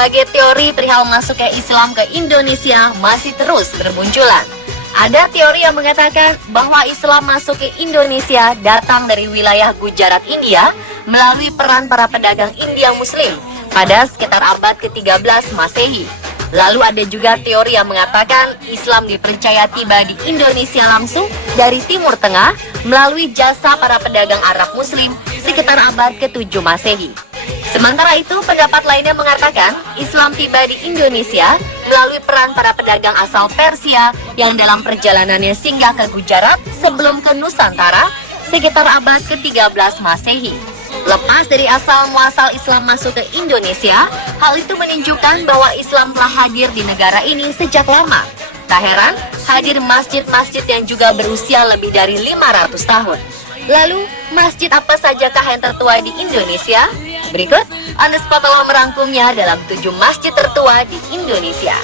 Berbagai teori perihal masuknya Islam ke Indonesia masih terus bermunculan. Ada teori yang mengatakan bahwa Islam masuk ke Indonesia datang dari wilayah Gujarat, India melalui peran para pedagang India Muslim pada sekitar abad ke-13 Masehi. Lalu ada juga teori yang mengatakan Islam dipercaya tiba di Indonesia langsung dari Timur Tengah melalui jasa para pedagang Arab Muslim sekitar abad ke-7 Masehi. Sementara itu, pendapat lainnya mengatakan Islam tiba di Indonesia melalui peran para pedagang asal Persia yang dalam perjalanannya singgah ke Gujarat sebelum ke Nusantara sekitar abad ke-13 Masehi. Lepas dari asal muasal Islam masuk ke Indonesia, hal itu menunjukkan bahwa Islam telah hadir di negara ini sejak lama. Tak heran, hadir masjid-masjid yang juga berusia lebih dari 500 tahun. Lalu, masjid apa sajakah yang tertua di Indonesia? Berikut, On The Spot telah merangkumnya dalam 7 masjid tertua di Indonesia.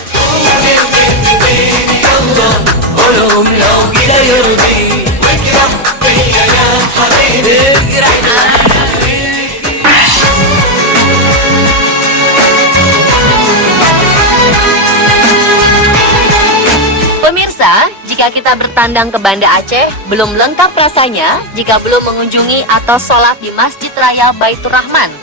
Pemirsa, jika kita bertandang ke Banda Aceh, belum lengkap rasanya jika belum mengunjungi atau sholat di Masjid Raya Baitur Rahman.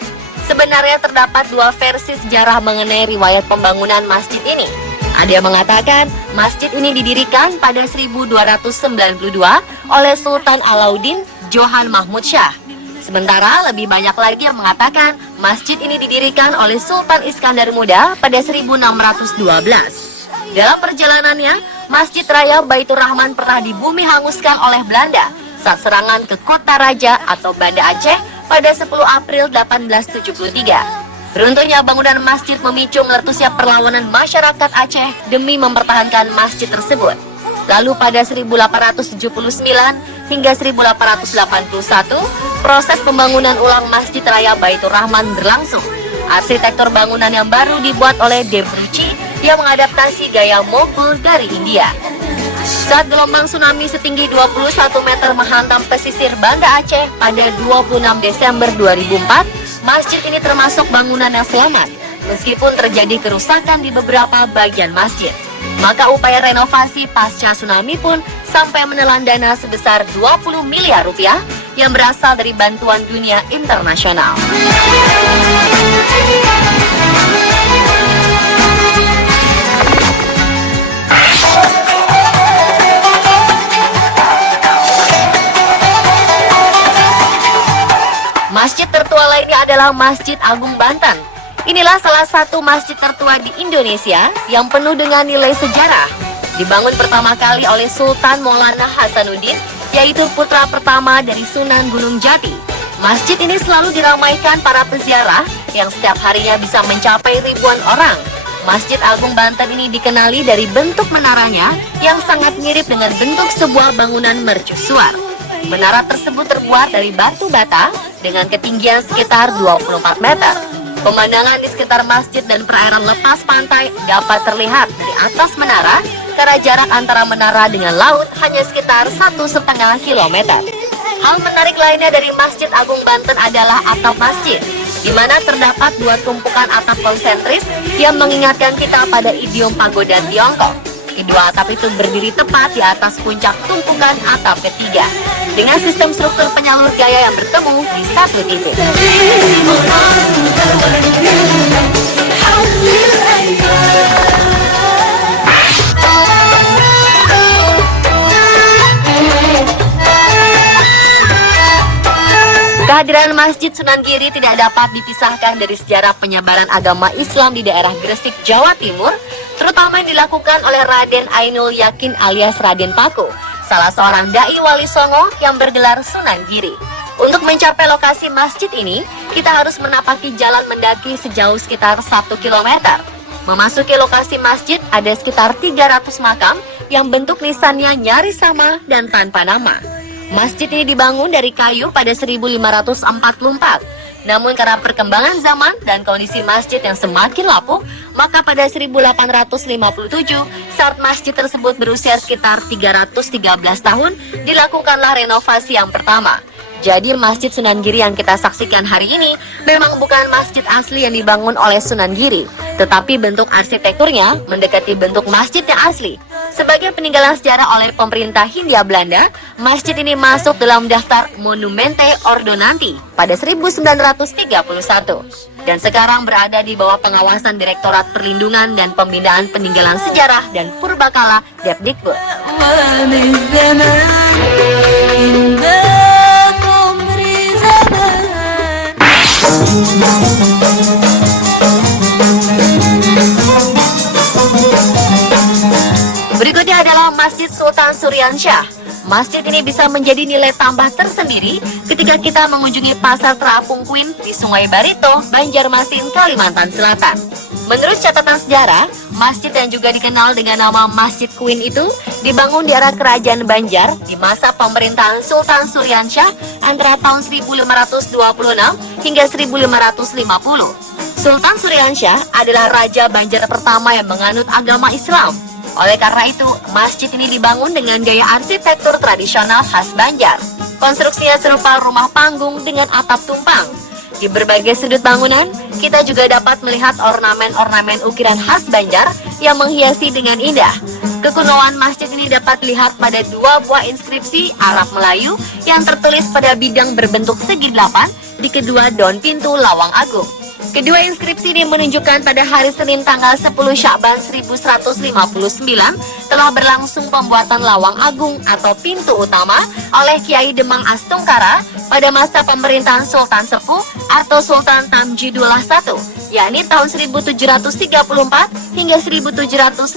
Sebenarnya terdapat 2 versi sejarah mengenai riwayat pembangunan masjid ini. Ada yang mengatakan masjid ini didirikan pada 1292 oleh Sultan Alauddin Johan Mahmud Shah. Sementara lebih banyak lagi yang mengatakan masjid ini didirikan oleh Sultan Iskandar Muda pada 1612. Dalam perjalanannya, Masjid Raya Baitur Rahman pernah dibumi hanguskan oleh Belanda saat serangan ke Kota Raja atau Banda Aceh pada 10 April 1873. Beruntungnya bangunan masjid memicu meletusnya perlawanan masyarakat Aceh demi mempertahankan masjid tersebut. Lalu pada 1879 hingga 1881, proses pembangunan ulang Masjid Raya Baitur Rahman berlangsung. Arsitektur bangunan yang baru dibuat oleh De Brucci yang mengadaptasi gaya Moghul dari India. Saat gelombang tsunami setinggi 21 meter menghantam pesisir Banda Aceh pada 26 Desember 2004, masjid ini termasuk bangunan yang selamat, meskipun terjadi kerusakan di beberapa bagian masjid. Maka upaya renovasi pasca tsunami pun sampai menelan dana sebesar 20 miliar rupiah yang berasal dari bantuan dunia internasional. Masjid tertua lainnya adalah Masjid Agung Banten. Inilah salah satu masjid tertua di Indonesia yang penuh dengan nilai sejarah. Dibangun pertama kali oleh Sultan Maulana Hasanuddin, yaitu putra pertama dari Sunan Gunung Jati. Masjid ini selalu diramaikan para peziarah yang setiap harinya bisa mencapai ribuan orang. Masjid Agung Banten ini dikenali dari bentuk menaranya yang sangat mirip dengan bentuk sebuah bangunan mercusuar. Menara tersebut terbuat dari batu bata dengan ketinggian sekitar 24 meter. Pemandangan di sekitar masjid dan perairan lepas pantai dapat terlihat dari atas menara karena jarak antara menara dengan laut hanya sekitar 1,5 kilometer. Hal menarik lainnya dari Masjid Agung Banten adalah atap masjid, di mana terdapat 2 tumpukan atap konsentris yang mengingatkan kita pada idiom pagoda Tiongkok. Kedua atap itu berdiri tepat di atas puncak tumpukan atap ketiga, dengan sistem struktur penyalur gaya yang bertemu di satu titik. Kehadiran Masjid Sunan Giri tidak dapat dipisahkan dari sejarah penyebaran agama Islam di daerah Gresik, Jawa Timur, terutama yang dilakukan oleh Raden Ainul Yakin alias Raden Paku, salah seorang dai Wali Songo yang bergelar Sunan Giri. Untuk mencapai lokasi masjid ini, kita harus menapaki jalan mendaki sejauh sekitar 1 km. Memasuki lokasi masjid ada sekitar 300 makam yang bentuk nisannya nyaris sama dan tanpa nama. Masjid ini dibangun dari kayu pada 1544. Namun karena perkembangan zaman dan kondisi masjid yang semakin lapuk, maka pada 1857 saat masjid tersebut berusia sekitar 313 tahun, dilakukanlah renovasi yang pertama. Jadi Masjid Sunan Giri yang kita saksikan hari ini memang bukan masjid asli yang dibangun oleh Sunan Giri, tetapi bentuk arsitekturnya mendekati bentuk masjid yang asli. Sebagai peninggalan sejarah oleh pemerintah Hindia Belanda, masjid ini masuk dalam daftar Monumente Ordonanti pada 1931 dan sekarang berada di bawah pengawasan Direktorat Perlindungan dan Pembinaan Peninggalan Sejarah dan Purbakala Depdikbud. Berikutnya adalah Masjid Sultan Suryansyah. Masjid ini bisa menjadi nilai tambah tersendiri ketika kita mengunjungi Pasar Terapung Kuin di Sungai Barito, Banjarmasin, Kalimantan Selatan. Menurut catatan sejarah, masjid yang juga dikenal dengan nama Masjid Kuin itu dibangun di era Kerajaan Banjar di masa pemerintahan Sultan Suryansyah antara tahun 1526 hingga 1550. Sultan Suryansyah adalah raja Banjar pertama yang menganut agama Islam. Oleh karena itu, masjid ini dibangun dengan gaya arsitektur tradisional khas Banjar. Konstruksinya serupa rumah panggung dengan atap tumpang. Di berbagai sudut bangunan, kita juga dapat melihat ornamen-ornamen ukiran khas Banjar yang menghiasi dengan indah. Kekunoan masjid ini dapat dilihat pada dua buah inskripsi Arab Melayu yang tertulis pada bidang berbentuk segi 8 di kedua daun pintu Lawang Agung. Kedua inskripsi ini menunjukkan pada hari Senin tanggal 10 Syakban 1159 telah berlangsung pembuatan Lawang Agung atau pintu utama oleh Kiai Demang Astungkara pada masa pemerintahan Sultan Sepuh atau Sultan Tamjidullah I, yakni tahun 1734 hingga 1759.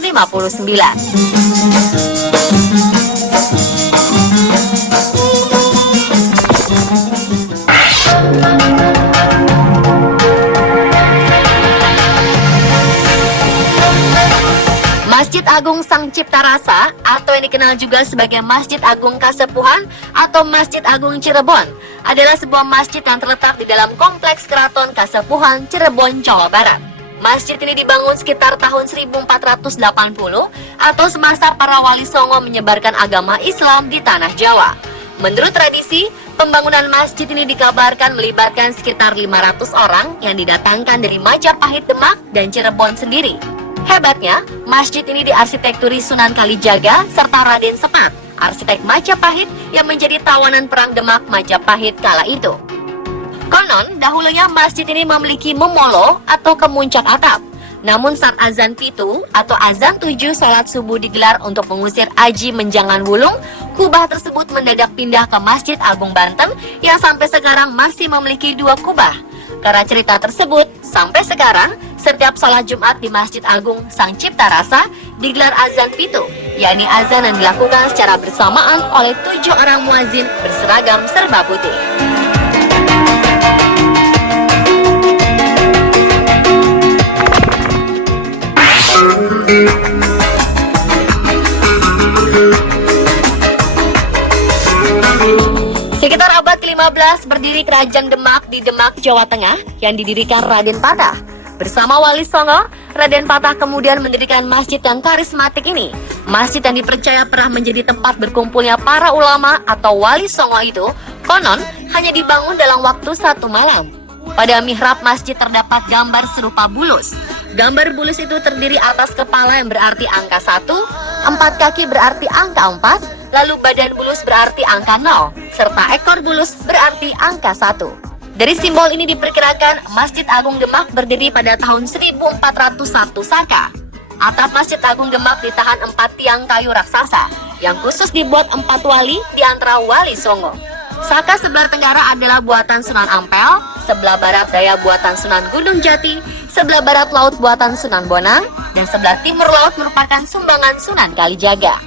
Masjid Agung Sang Cipta Rasa atau yang dikenal juga sebagai Masjid Agung Kasepuhan atau Masjid Agung Cirebon adalah sebuah masjid yang terletak di dalam kompleks Keraton Kasepuhan, Cirebon, Jawa Barat. Masjid ini dibangun sekitar tahun 1480 atau semasa para wali songo menyebarkan agama Islam di tanah Jawa. Menurut tradisi, pembangunan masjid ini dikabarkan melibatkan sekitar 500 orang yang didatangkan dari Majapahit, Demak, dan Cirebon sendiri. Hebatnya, masjid ini diarsitekturi Sunan Kalijaga serta Raden Sepat, arsitek Majapahit yang menjadi tawanan perang Demak Majapahit kala itu. Konon, dahulunya masjid ini memiliki memolo atau kemuncak atap. Namun saat azan pitu atau azan 7 salat subuh digelar untuk mengusir Aji Menjangan Wulung, kubah tersebut mendadak pindah ke Masjid Agung Banten yang sampai sekarang masih memiliki 2 kubah. Karena cerita tersebut, sampai sekarang setiap salat Jumat di Masjid Agung Sang Cipta Rasa digelar azan pitu, yakni azan yang dilakukan secara bersamaan oleh 7 orang muazin berseragam serba putih. Sekitar abad ke-15 berdiri Kerajaan Demak di Demak, Jawa Tengah yang didirikan Raden Patah. Bersama Wali Songo, Raden Patah kemudian mendirikan masjid yang karismatik ini. Masjid yang dipercaya pernah menjadi tempat berkumpulnya para ulama atau Wali Songo itu, konon hanya dibangun dalam waktu 1 malam. Pada mihrab masjid terdapat gambar serupa bulus. Gambar bulus itu terdiri atas kepala yang berarti angka 1, 4 kaki berarti angka 4, lalu badan bulus berarti angka 0, serta ekor bulus berarti angka 1. Dari simbol ini diperkirakan Masjid Agung Demak berdiri pada tahun 1401 Saka. Atap Masjid Agung Demak ditahan 4 tiang kayu raksasa yang khusus dibuat 4 wali di antara Wali Songo. Saka sebelah tenggara adalah buatan Sunan Ampel, sebelah barat daya buatan Sunan Gunung Jati, sebelah barat laut buatan Sunan Bonang, dan sebelah timur laut merupakan sumbangan Sunan Kalijaga.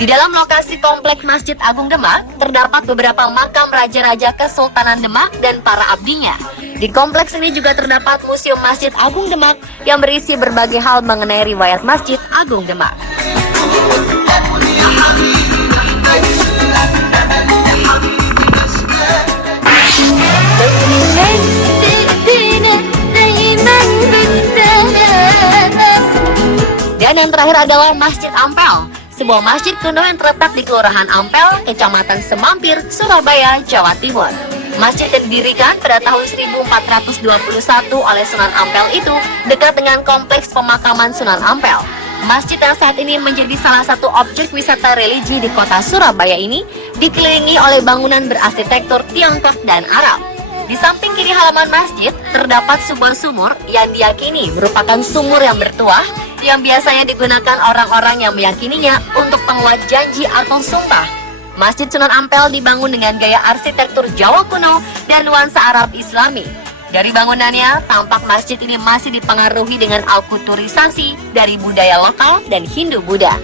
Di dalam lokasi komplek Masjid Agung Demak, terdapat beberapa makam raja-raja Kesultanan Demak dan para abdinya. Di kompleks ini juga terdapat Museum Masjid Agung Demak yang berisi berbagai hal mengenai riwayat Masjid Agung Demak. Dan yang terakhir adalah Masjid Ampel. sebuah masjid kuno yang terletak di Kelurahan Ampel, Kecamatan Semampir, Surabaya, Jawa Timur. Masjid yang didirikan pada tahun 1421 oleh Sunan Ampel itu dekat dengan kompleks pemakaman Sunan Ampel. Masjid yang saat ini menjadi salah satu objek wisata religi di kota Surabaya ini dikelilingi oleh bangunan berarsitektur Tiongkok dan Arab. Di samping kiri halaman masjid terdapat sebuah sumur yang diyakini merupakan sumur yang bertuah yang biasanya digunakan orang-orang yang meyakininya untuk penguat janji atau sumpah. Masjid Sunan Ampel dibangun dengan gaya arsitektur Jawa kuno dan nuansa Arab Islami. Dari bangunannya, tampak masjid ini masih dipengaruhi dengan alkulturisasi dari budaya lokal dan Hindu-Buddha.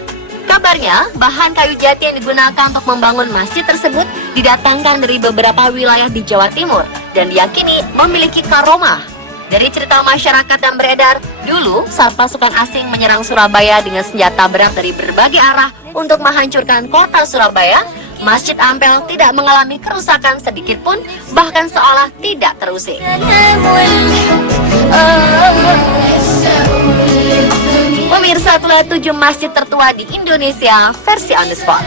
Kabarnya, bahan kayu jati yang digunakan untuk membangun masjid tersebut didatangkan dari beberapa wilayah di Jawa Timur dan diyakini memiliki karomah. Dari cerita masyarakat yang beredar, dulu saat pasukan asing menyerang Surabaya dengan senjata berat dari berbagai arah untuk menghancurkan kota Surabaya, Masjid Ampel tidak mengalami kerusakan sedikit pun, bahkan seolah tidak terusik. Pemirsa, itulah 7 masjid tertua di Indonesia versi on the spot.